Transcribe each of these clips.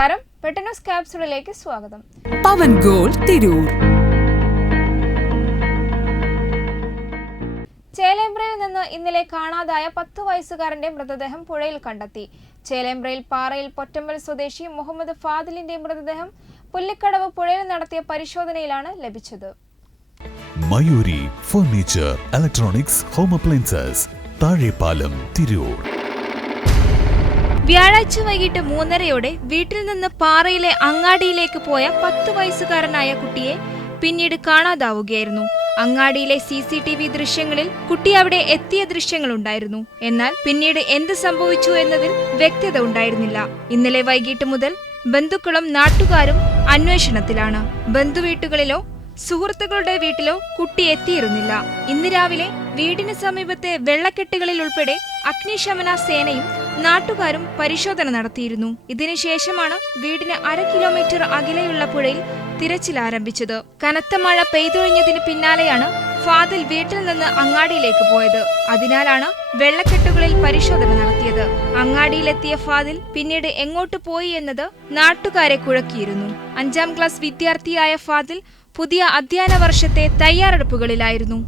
നമസ്കാരം, പെട്ടന്യൂസ് ക്യാപ്സ്യൂളിലേക്ക് സ്വാഗതം. പവൻ ഗോൾ തിരൂർ. ചേലേമ്പ്രയിൽ നിന്ന് ഇന്നലെ കാണാതായ 10 വയസ്സുകാരന്റെ മൃതദേഹം പുഴയിൽ കണ്ടെത്തി. ചേലേമ്പ്രയിൽ പാറയിൽ പൊറ്റമ്പൽ സ്വദേശി മുഹമ്മദ് ഫാദിലിന്റെ മൃതദേഹം പുല്ലിക്കടവ് പുഴയിൽ നടത്തിയ പരിശോധനയിലാണ് ലഭിച്ചത്. Mayuri furniture, electronics, home appliances, Thazhepalam, Tirur. വ്യാഴാഴ്ച വൈകിട്ട് 3:30 വീട്ടിൽ നിന്ന് പാറയിലെ അങ്ങാടിയിലേക്ക് പോയ 10 വയസ്സുകാരനായ കുട്ടിയെ പിന്നീട് കാണാതാവുകയായിരുന്നു. അങ്ങാടിയിലെ CCTV ദൃശ്യങ്ങളിൽ കുട്ടി അവിടെ എത്തിയ ദൃശ്യങ്ങളുണ്ടായിരുന്നു. എന്നാൽ പിന്നീട് എന്ത് സംഭവിച്ചു എന്നതിൽ വ്യക്തത ഉണ്ടായിരുന്നില്ല. ഇന്നലെ വൈകിട്ട് മുതൽ ബന്ധുക്കളും നാട്ടുകാരും അന്വേഷണത്തിലാണ്. ബന്ധുവീട്ടുകളിലോ സുഹൃത്തുക്കളുടെ വീട്ടിലോ കുട്ടി എത്തിയിരുന്നില്ല. ഇന്ന് രാവിലെ വീടിന് സമീപത്തെ വെള്ളക്കെട്ടുകളിൽ ഉൾപ്പെടെ അഗ്നിശമന സേനയും നാട്ടുകാരും പരിശോധന നടത്തിയിരുന്നു. ഇതിനുശേഷമാണ് വീടിന് 1/2 കിലോമീറ്റർ അകലെയുള്ള പുഴയിൽ തിരച്ചിൽ ആരംഭിച്ചത്. കനത്ത മഴ പെയ്തൊഴിഞ്ഞതിന് പിന്നാലെയാണ് ഫാദിൽ വീട്ടിൽ നിന്ന് അങ്ങാടിയിലേക്ക് പോയത്. അതിനാലാണ് വെള്ളക്കെട്ടുകളിൽ പരിശോധന നടത്തിയത്. അങ്ങാടിയിലെത്തിയ ഫാദിൽ പിന്നീട് എങ്ങോട്ട് പോയി എന്നത് നാട്ടുകാരെ കുഴക്കിയിരുന്നു. 5ാം ക്ലാസ് വിദ്യാർത്ഥിയായ ഫാദിൽ പുതിയ അധ്യയന വർഷത്തെ തയ്യാറെടുപ്പുകളിലായിരുന്നു.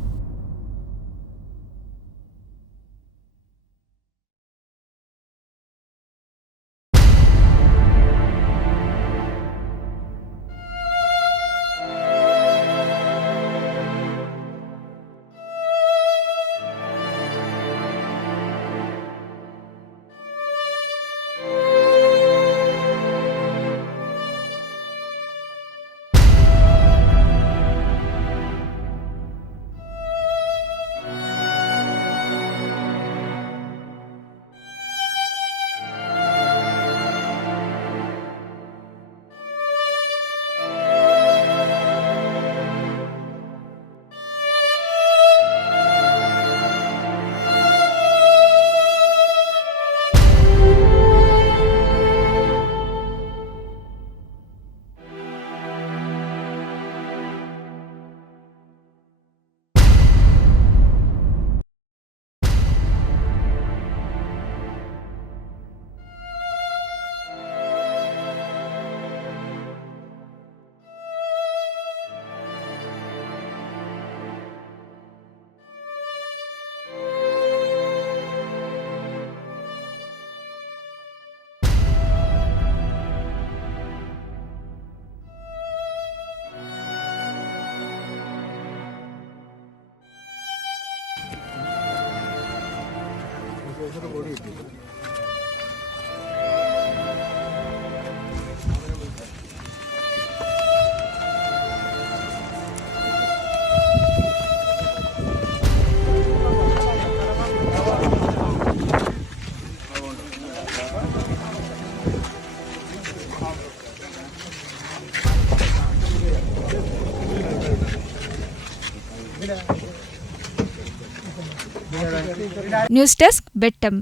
ന്യൂസ് ഡെസ്ക്, വെട്ടം.